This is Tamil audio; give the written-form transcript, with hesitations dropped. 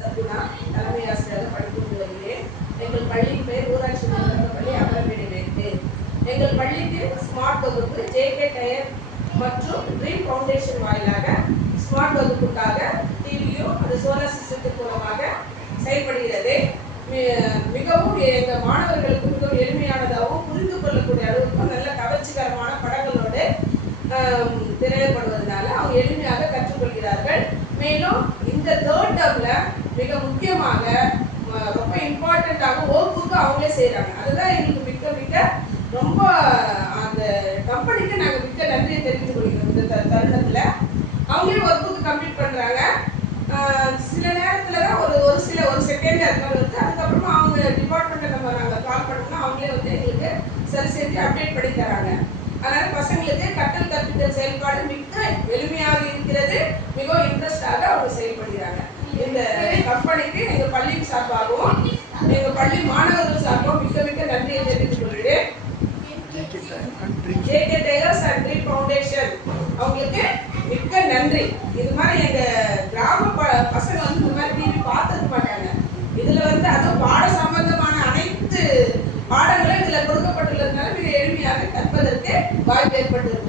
சத்குணா தலைமை ஆசிரியராக படித்து வருகிறேன். எங்கள் பள்ளியின் பெயர் ஊராட்சி பள்ளி அமரவேணி மேற்கு. எங்கள் பள்ளிக்கு ஸ்மார்ட் வகுப்பு ஜேகே டயர் மற்றும் ட்ரீம் ஃபவுண்டேஷன் வாயிலாக ஸ்மார்ட் வகுப்புக்காக டிவியும் அது சோலார் சிஸ்டத்தின் மூலமாக செயல்படுகிறது. மிகவும் எங்கள் மாணவர்களுக்கு மிகவும் எளிமையானதாகவும் புரிந்து கொள்ளக்கூடிய அளவுக்கு நல்ல கவர்ச்சிகரமான படங்களோடு திரையப்படுவதனால அவங்க எளிமையாக கற்றுக்கொள்கிறார்கள். மேலும் இந்த தேர்ட் டேர்ம்ல மிக முக்கியமாக ரொம்ப இம்பார்ட்டண்டாக ஒர்க்குக்கு அவங்களே செய்கிறாங்க. அதுதான் எங்களுக்கு மிக்க ரொம்ப அந்த கம்பெனிக்கு நாங்கள் மிக்க நன்றியை தெரிவித்துக் கொள்கிறோம். இந்த தருணத்தில் அவங்களே ஒர்க்குக்கு கம்ப்ளீட் பண்ணுறாங்க. சில நேரத்தில் தான் ஒரு செகண்ட் அது மாதிரி வந்து அதுக்கப்புறமா அவங்க டிபார்ட்மெண்ட்டை நாங்கள் கால் பண்ணோம்னா அவங்களே வந்து எங்களுக்கு சரி செஞ்சு அப்டேட் பண்ணி தராங்க. அதனால பசங்களுக்கு கற்றல் கற்பித்தல் செயல்பாடு மிக எளிமையாக இருக்கிறது. மிகவும் இன்ட்ரெஸ்டாக அவங்க செயல்படுகிறாங்க. இந்த கம்பெனிக்கு எங்கள் பள்ளியின் சார்பாகவும் எங்கள் பள்ளி மாணவர்கள் சார்பாகவும் மிக்க நன்றியை தெரிவித்துக் கொள்கிறேன். JK tyres and dream foundation அவங்களுக்கு மிக்க நன்றி. இது மாதிரி எங்கள் கிராம பசங்க வந்து இந்த மாதிரி டிவி பார்த்துக்க மாட்டாங்க. இதில் வந்து அதுவும் பாட சம்பந்தமான அனைத்து பாடங்களும் இதில் கொடுக்கப்பட்டுள்ளதுனால மிக எளிமையாக கற்பதற்கு வாய்ப்பு ஏற்பட்டிருக்கு.